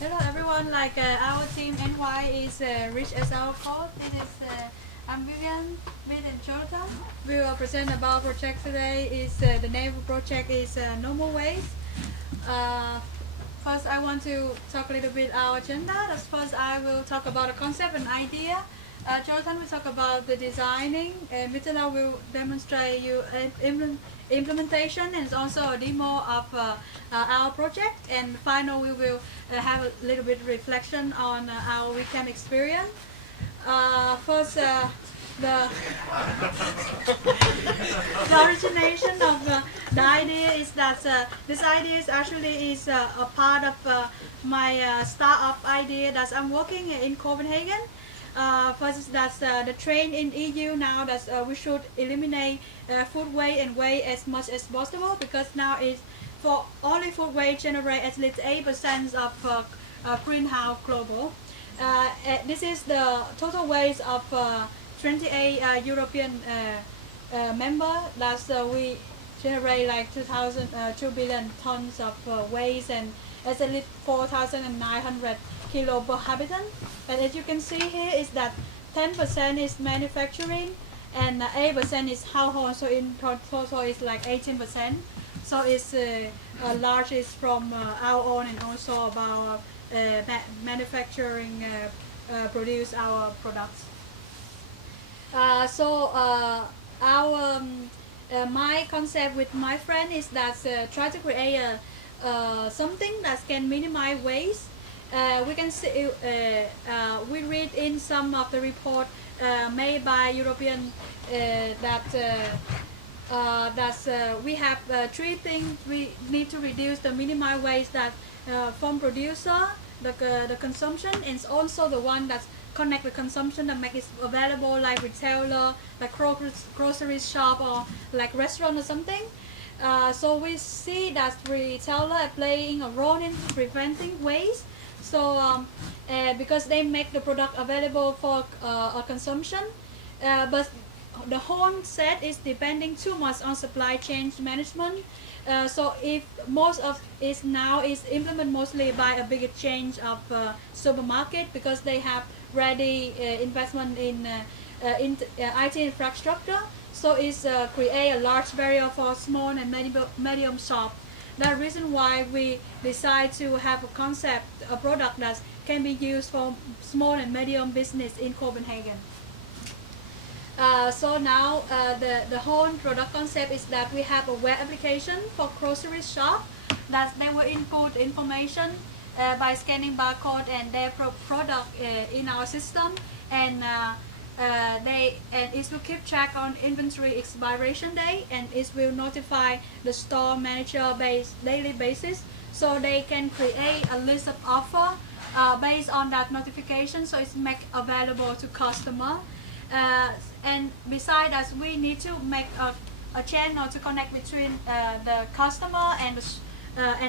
Hello everyone, our team NY is Rich as our code. It is I'm Vivian, Mid and Jonathan. We will present about project today. Is The name of project is Normal Ways. Uh, First, I want to talk a little bit our agenda. That's first, I will talk about a concept and idea. Jonathan will talk about the designing, and Mitala will demonstrate you implementation and also a demo of our project. And final, we will have a little bit reflection on our weekend experience. First, the the origination of the idea is that this idea is actually a part of my startup idea that I'm working in Copenhagen. First, that's the trend in EU now that we should eliminate food waste and waste as much as possible, because now it's for only food waste generate at least 8% of greenhouse global. This is the total waste of 28 European member. That's we generate like 2 billion tons of waste, and at least 4,900 kilo per habitant. And as you can see here is that 10% is manufacturing and 8% is household. So in total it's like 18%. So it's large is from our own, and also about manufacturing produce our products. Our my concept with my friend is that try to create something that can minimize waste. We can see we read in some of the report made by European we have three things we need to reduce the minimize waste, that from producer, the consumption, and also the one that connect the consumption that make it available, like retailer, like grocery shop, or like restaurant or something. So we see that retailer are playing a role in preventing waste. So because they make the product available for a consumption, but the whole set is depending too much on supply chain management. So if most of it now is implemented mostly by a bigger change of supermarket, because they have ready investment in IT infrastructure. So it's create a large barrier for small and medium shop. The reason why we decide to have a concept, a product that can be used for small and medium business in Copenhagen. So now the whole product concept is that we have a web application for grocery shop that they will input information by scanning barcode and their product in our system, and it will keep track on inventory expiration day, and it will notify the store manager daily basis, so they can create a list of offer based on that notification, so it's make available to customer. And besides that, we need to make a channel to connect between the customer and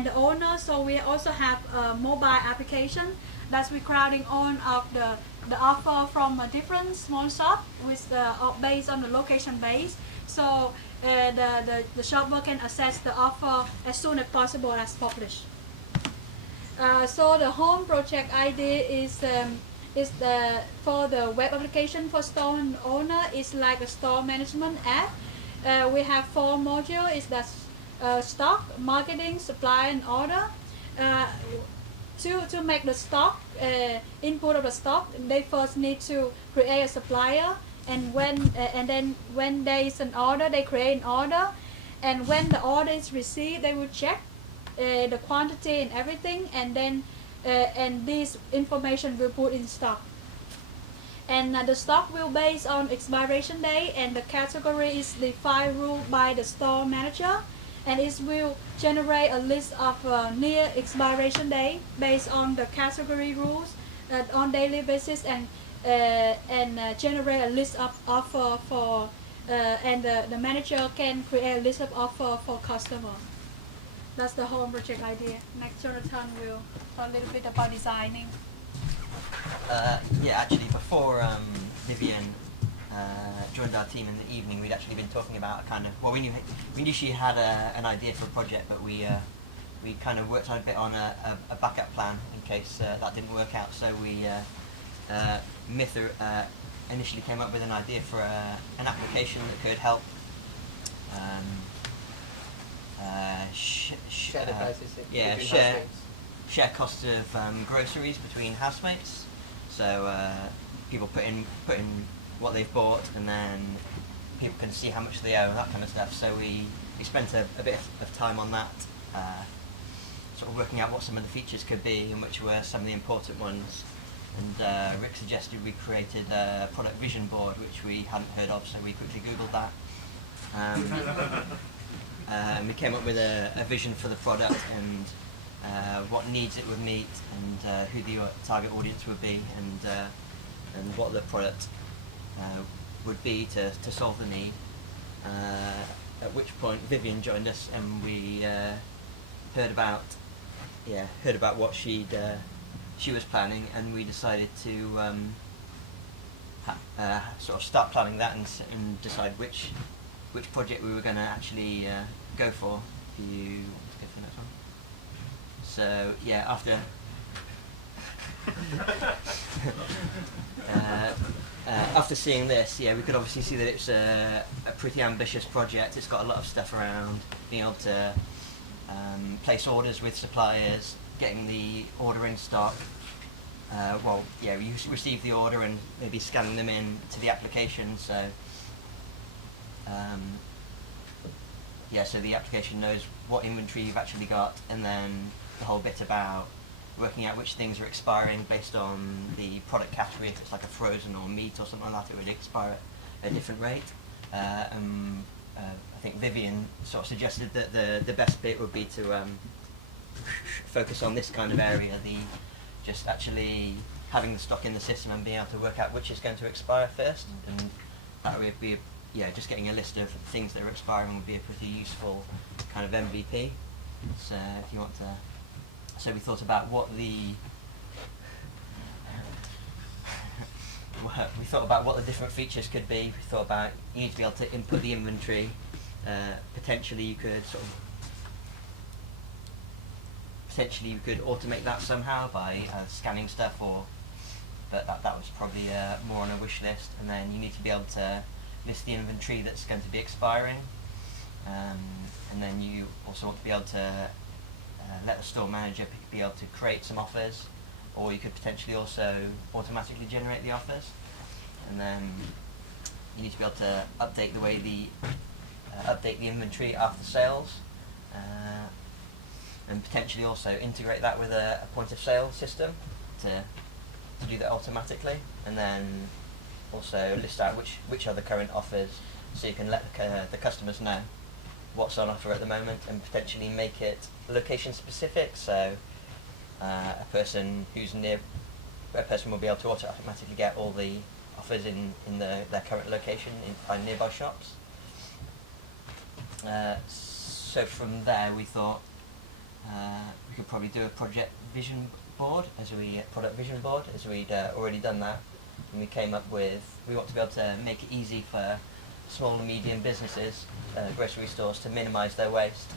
the owner. So we also have a mobile application that's we crowding on of the offer from a different small shop with based on the location base. So the shopper can access the offer as soon as possible as published. So the home project idea is for the web application for store owner is like a store management app. We have 4 modules. Is that stock, marketing, supply, and order. To make the stock input of the stock, they first need to create a supplier, and then when there is an order, they create an order, and when the order is received, they will check the quantity and everything, and then and this information will put in stock. And the stock will based on expiration date, and the category is defined rule by the store manager, and it will generate a list of near expiration date based on the category rules on daily basis, and generate a list of offer for and the manager can create a list of offer for customer. That's the whole project idea. Next, Jonathan will talk a little bit about designing. Yeah, actually, before Vivian joined our team in the evening, we'd actually been talking about we knew she had an idea for a project, but we we kind of worked on a bit on a backup plan in case that didn't work out. So we initially came up with an idea for an application that could help share the prices yeah, between share housemates. share costs of groceries between housemates. So people put in what they've bought, and then people can see how much they owe, that kind of stuff. So we spent a bit of time on that, sort of working out what some of the features could be and which were some of the important ones. And Rick suggested we created a product vision board, which we hadn't heard of, so we quickly Googled that. And we came up with a vision for the product and what needs it would meet, and who the target audience would be, and what the product would be to solve the need. At which point Vivian joined us, and we heard about what she was planning, and we decided to sort of start planning that and decide which project we were going to actually go for. Do you want to go for the next one? So yeah, after seeing this, yeah, we could obviously see that it's a pretty ambitious project. It's got a lot of stuff around being able to place orders with suppliers, getting the order in stock. Well, yeah, you receive the order and maybe scanning them in to the application. So yeah, so the application knows what inventory you've actually got, and then the whole bit about working out which things are expiring based on the product category. If it's like a frozen or meat or something like that, it would expire at a different rate. I think Vivian sort of suggested that the best bit would be to focus on this kind of area, just actually having the stock in the system and being able to work out which is going to expire first, and that would be just getting a list of things that are expiring would be a pretty useful kind of MVP. So if you want to, so we thought about what the different features could be. We thought about you need to be able to input the inventory. Potentially you could automate that somehow by scanning stuff, but that was probably more on a wish list. And then you need to be able to list the inventory that's going to be expiring, and then you also want to be able to let the store manager be able to create some offers, or you could potentially also automatically generate the offers. And then you need to be able to update the inventory after sales, and potentially also integrate that with a point of sale system to do that automatically, and then also list out which are the current offers, so you can let the customers know what's on offer at the moment, and potentially make it location specific. So a person will be able to automatically get all the offers in their current location by nearby shops. So from there we thought we could probably do a product vision board as we'd already done that, and we came up with, we want to be able to make it easy for small and medium businesses, grocery stores, to minimise their waste,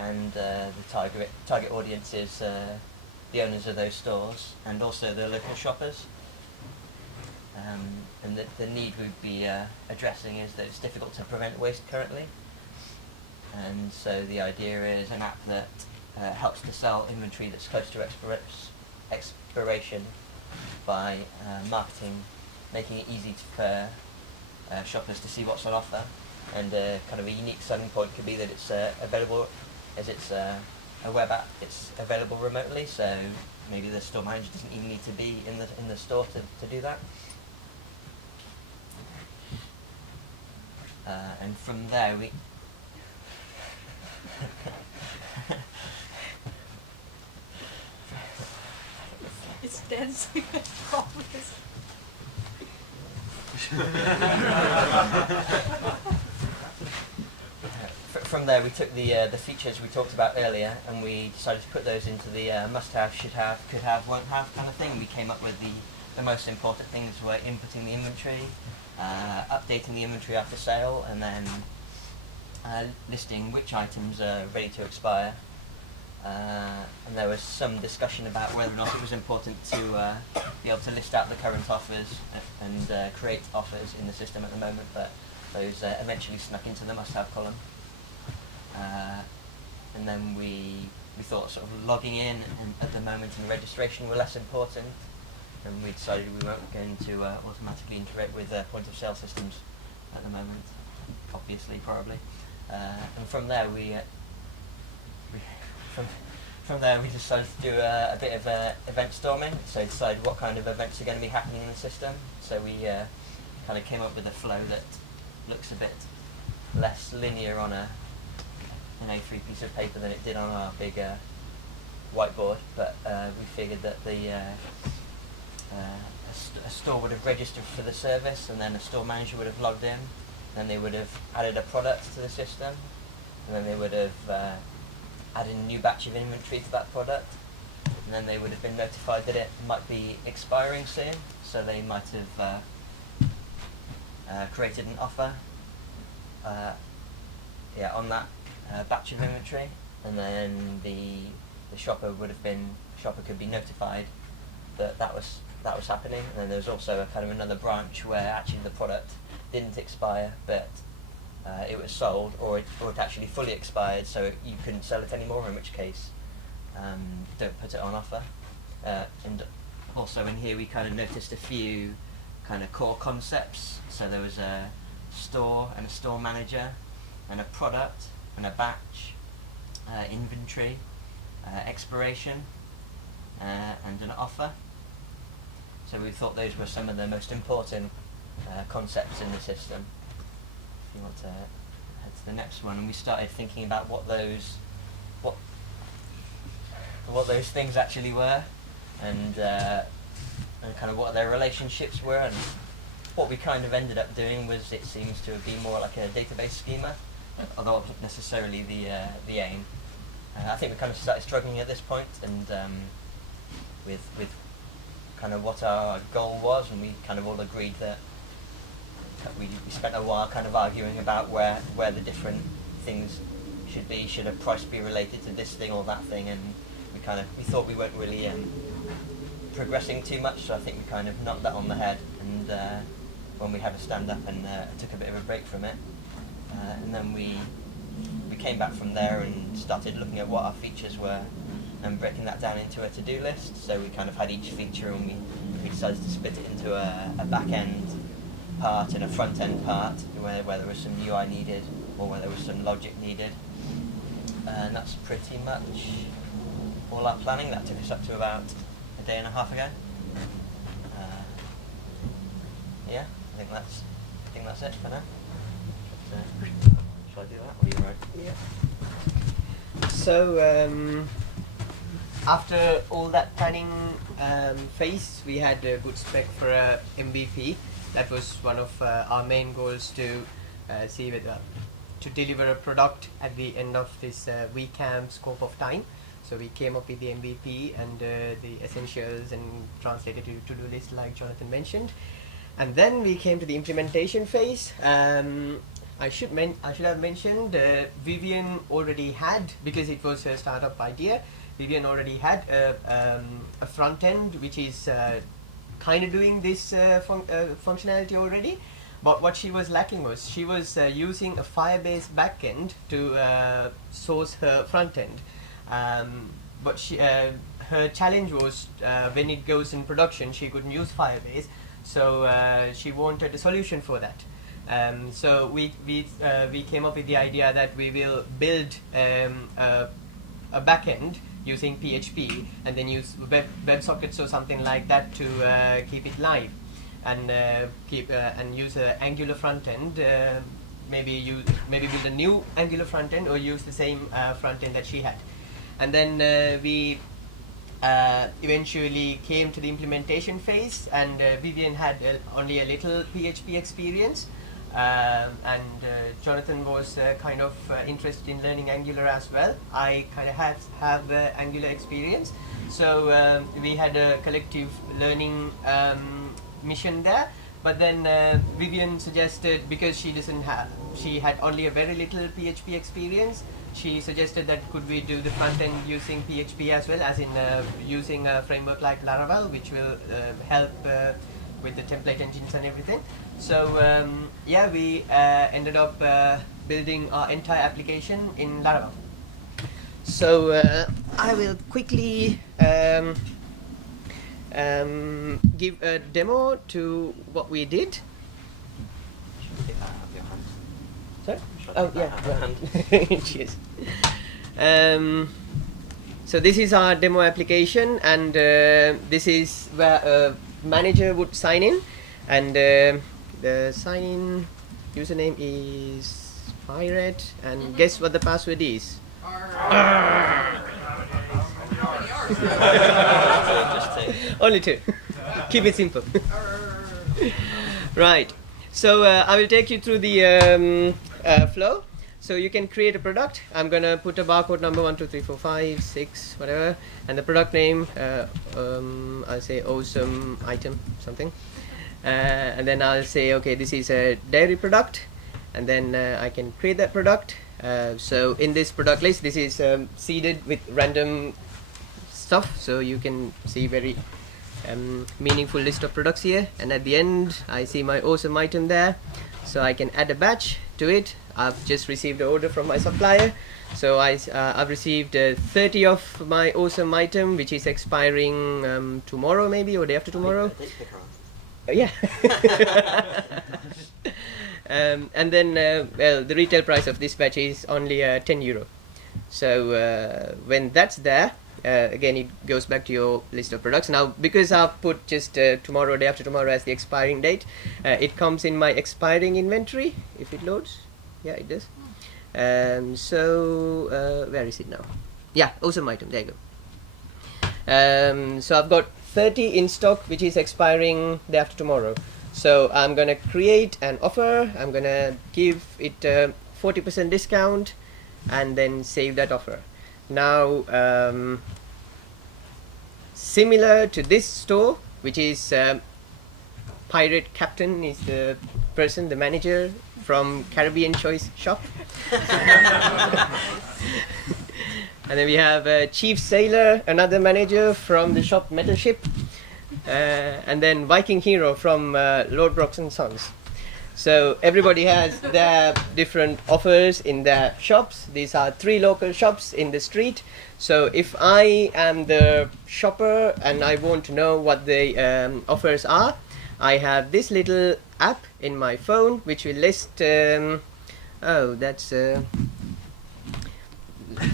and the target audience is the owners of those stores and also the local shoppers. And the need we'd be addressing is that it's difficult to prevent waste currently, and so the idea is an app that helps to sell inventory that's close to expiration by making it easy for shoppers to see what's on offer. And kind of a unique selling point could be that it's available, as it's a web app, it's available remotely, so maybe the store manager doesn't even need to be in the store to do that. And from there we It's dancing, I promise. From there we took the features we talked about earlier, and we decided to put those into the must-have, should-have, could-have, won't-have kind of thing. We came up with the most important things were inputting the inventory, updating the inventory after sale, and then listing which items are ready to expire, and there was some discussion about whether or not it was important to be able to list out the current offers and create offers in the system at the moment, but those eventually snuck into the must-have column. And then we thought sort of logging in at the moment and registration were less important, and we decided we weren't going to automatically integrate with point-of-sale systems at the moment, obviously, probably. And from there from there we decided to do a bit of event storming, so decide what kind of events are going to be happening in the system. So we kind of came up with a flow that looks a bit less linear on an A3 piece of paper than it did on our big whiteboard, but we figured that a store would have registered for the service, and then a store manager would have logged in, then they would have added a product to the system, and then they would have added a new batch of inventory to that product, and then they would have been notified that it might be expiring soon, so they might have created an offer on that batch of inventory, and then the shopper could be notified that that was happening. And then there was also a kind of another branch where actually the product didn't expire, but it was sold, or it actually fully expired, so you couldn't sell it anymore, in which case don't put it on offer. And also in here we kind of noticed a few kind of core concepts. So there was a store and a store manager, and a product and a batch, inventory, expiration, and an offer. So we thought those were some of the most important concepts in the system. If you want to head to the next one, and we started thinking about what those things actually were, and kind of what their relationships were. And what we kind of ended up doing was, it seems to be more like a database schema, although not necessarily the aim. I think we kind of started struggling at this point, and with kind of what our goal was, and we kind of all agreed that we spent a while kind of arguing about where the different things should be. Should a price be related to this thing or that thing? And we thought we weren't really progressing too much, so I think we kind of knocked that on the head. And when we had a stand up and took a bit of a break from it, and then we came back from there and started looking at what our features were and breaking that down into a to-do list. So we kind of had each feature, and we decided to split it into a back-end part and a front-end part, where there was some UI needed or where there was some logic needed. And that's pretty much all our planning. That took us up to about a day and a half ago. Yeah, I think that's it for now. Shall I do that, or are you right? Yeah. So after all that planning phase, we had a good spec for a MVP. That was one of our main goals, to see whether to deliver a product at the end of this WeCamp scope of time. So we came up with the MVP and the essentials and translated to to-do list, like Jonathan mentioned. And then we came to the implementation phase. I should have mentioned Vivian already had, because it was a startup idea, Vivian already had a front end which is kind of doing this functionality already. But what she was lacking was, she was using a Firebase backend to source her front end. But her challenge was, when it goes in production, she couldn't use Firebase, so she wanted a solution for that. So we came up with the idea that we will build a backend using PHP, and then use WebSockets or something like that to keep it live, and and use an Angular front end. Maybe build a new Angular front end, or use the same front end that she had. And then we eventually came to the implementation phase, and Vivian had only a little PHP experience, and Jonathan was kind of interested in learning Angular as well. I kind of have Angular experience, so we had a collective learning mission there. but then Vivian suggested, because she had only a very little PHP experience, she suggested that could we do the front end using PHP as well, as in using a framework like Laravel, which will help with the template engines and everything. So yeah, we ended up building our entire application in Laravel. So I will quickly give a demo to what we did. Sorry? Oh yeah, right. Cheers. So this is our demo application, and this is where a manager would sign in, and the sign-in username is pirate, and guess what the password is? Only two. Keep it simple. Right. So I will take you through the flow. So you can create a product. I'm gonna put a barcode number 1, 2, 3, 4, 5, 6, whatever, and the product name. I'll say awesome item something, and then I'll say okay, this is a dairy product, and then I can create that product. So in this product list, this is seeded with random stuff, so you can see very meaningful list of products here, and at the end I see my awesome item there, so I can add a batch to it. I've just received an order from my supplier, so I've received 30 of my awesome item, which is expiring tomorrow maybe, or day after tomorrow. Yeah. And then well, the retail price of this batch is only €10. So when that's there, again it goes back to your list of products. Now because I've put just tomorrow, day after tomorrow as the expiring date, it comes in my expiring inventory if it loads. Yeah, it does. So where is it now? Yeah, awesome item, there you go. So I've got 30 in stock, which is expiring day after tomorrow. So I'm gonna create an offer, I'm gonna give it a 40% discount, and then save that offer. Now similar to this store, which is Pirate Captain is the person, the manager from Caribbean Choice Shop. And then we have Chief Sailor, another manager from the shop Metal Ship, and then Viking Hero from Lord Brooks and Sons. So everybody has their different offers in their shops. These are 3 local shops in the street. So if I am the shopper and I want to know what the offers are, I have this little app in my phone which will list oh, that's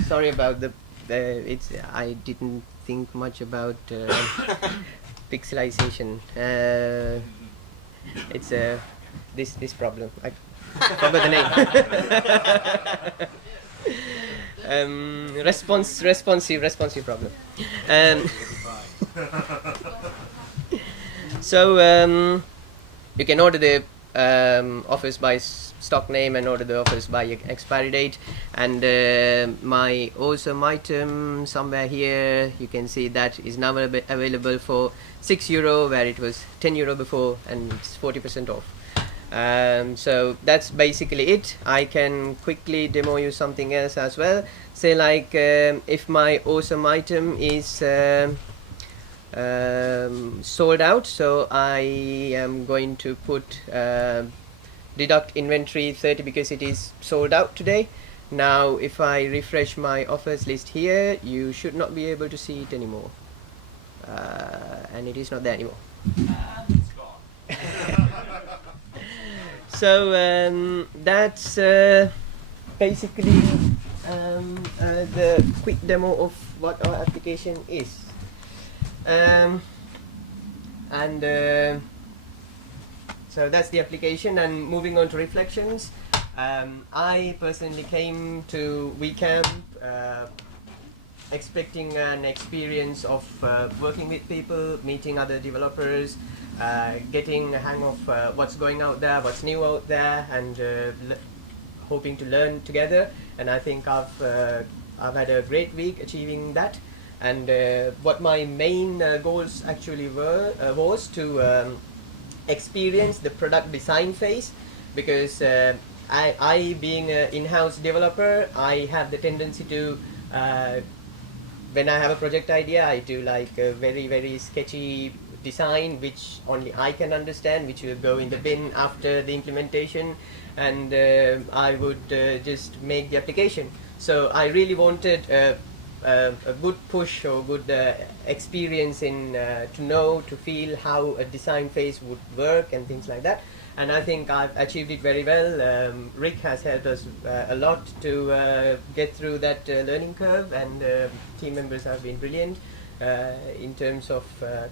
sorry about the it's I didn't think much about pixelization. It's this problem. I forgot the name. Responsive problem. So you can order the offers by stock name and order the offers by expiry date, and my awesome item somewhere here you can see that is now available for €6 where it was €10 before, and it's 40% off. So that's basically it. I can quickly demo you something else as well. Say like if my awesome item is sold out, so I am going to put deduct inventory 30 because it is sold out today. Now if I refresh my offers list here, you should not be able to see it anymore, and it is not there anymore. It's gone. So that's basically the quick demo of what our application is. So that's the application, and moving on to reflections. I personally came to WeCamp expecting an experience of working with people, meeting other developers, getting a hang of what's going out there, what's new out there, and hoping to learn together. And I think I've had a great week achieving that. And what my main goals actually were was to experience the product design phase, because I being an in-house developer, I have the tendency to when I have a project idea, I do like a very, very sketchy design which only I can understand, which will go in the bin after the implementation, and I would just make the application. So I really wanted a good push or good experience in to know, to feel how a design phase would work and things like that. And I think I've achieved it very well. Rick has helped us a lot to get through that learning curve, and team members have been brilliant in terms of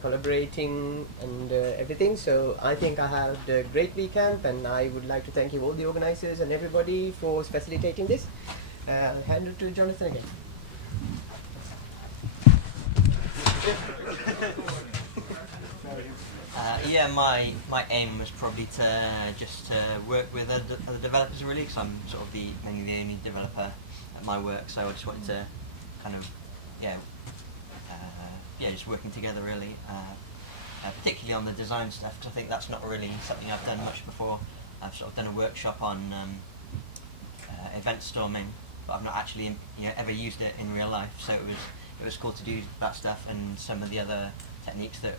collaborating and everything. So I think I had a great WeCamp, and I would like to thank you all the organizers and everybody for facilitating this. I'll hand it to Jonathan again. Yeah, my aim was probably to just work with other developers really, because I'm sort of mainly the only developer at my work, so I just wanted to kind of, just working together really, particularly on the design stuff, because I think that's not really something I've done much before. I've sort of done a workshop on event storming, but I've not actually ever used it in real life, so it was cool to do that stuff, and some of the other techniques that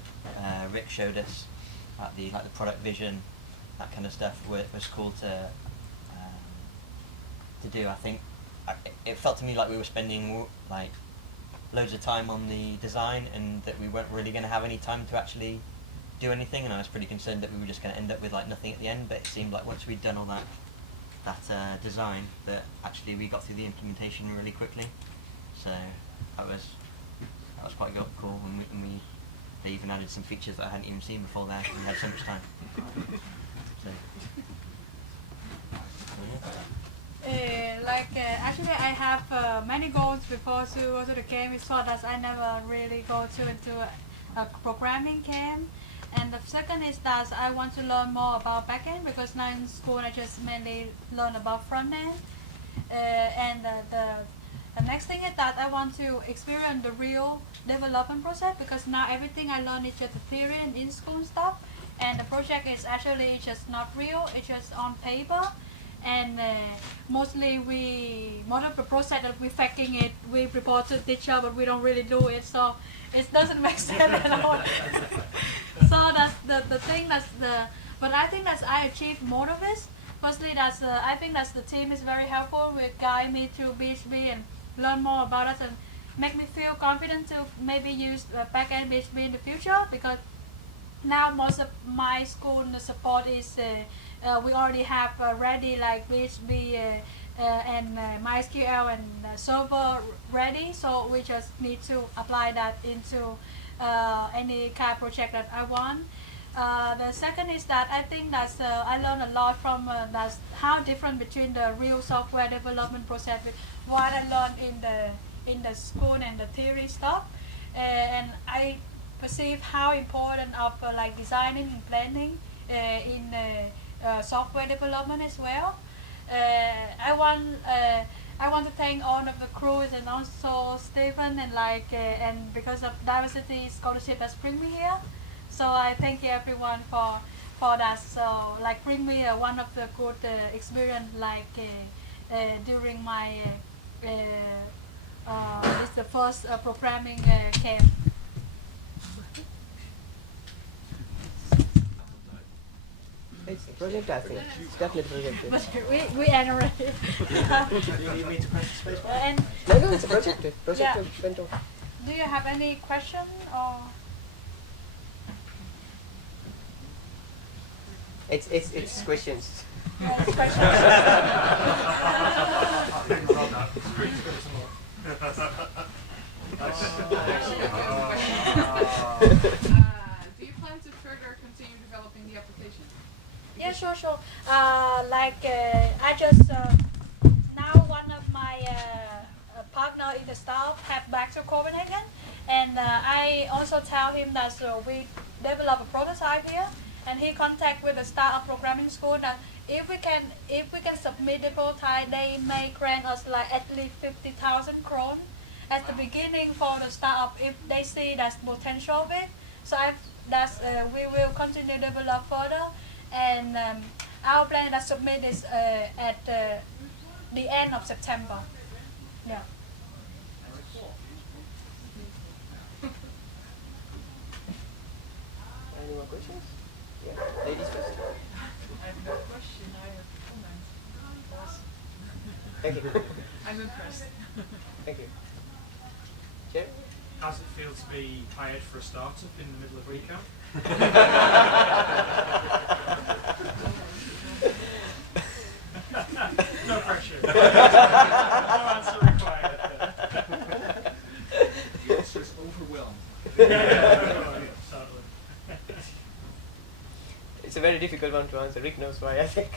Rick showed us, like the product vision, that kind of stuff, was cool to do. I think it felt to me like we were spending like loads of time on the design, and that we weren't really going to have any time to actually do anything, and I was pretty concerned that we were just going to end up with like nothing at the end. But it seemed like once we'd done all that design, that actually we got through the implementation really quickly. So that was quite cool, and they even added some features that I hadn't even seen before there. We had so much time. So, actually, I have many goals before to go to the game. It's so that I never really go into a programming camp. And the second is that I want to learn more about backend, because now in school I just mainly learn about front end. The next thing is that I want to experience the real development process, because now everything I learn is just the theory and in school stuff, and the project is actually just not real, it's just on paper. And mostly most of the process that we're faking it, we report to the teacher, but we don't really do it, so it doesn't make sense at all. So that's the thing, but I think that I achieved more of it. Firstly, I think that the team is very helpful with guide me through BHB and learn more about us, and make me feel confident to maybe use backend BHB in the future, because now most of my school support is we already have ready like BHB and MySQL and server ready, so we just need to apply that into any kind of project that I want. The second is that I think that I learned a lot from that's how different between the real software development process with what I learned in the school and the theory stuff, and I perceive how important of like designing and planning in software development as well. I want to thank all of the crews, and also Stephen, and and because of diversity scholarship that's bring me here. So I thank you everyone for that. So bring me one of the good experience during my it's the first programming camp. It's a project, I think. It's definitely a project. But we end already. Do you need me to press the space bar? And No, it's a project. Yeah. Went off. do you have any question or? It's questions. Yes, question. Do you plan to further continue developing the application? Yeah, sure. I just now one of my partner in the staff have back to Copenhagen, and I also tell him that we develop a prototype here, and he contact with the startup programming school that if we can submit the prototype, they may grant us at least 50,000 kron at the beginning for the startup if they see that's potential of it. So we will continue to develop further, and our plan to submit is at the end of September. Yeah. Any more questions? Yeah, ladies first. I have no question, I have comment. Awesome. Thank you. I'm impressed. Thank you. Chair? How's it feel to be hired for a startup in the middle of WeCamp? No pressure. No answer required. The answer is overwhelmed. Totally. It's a very difficult one to answer. Rick knows why, I think.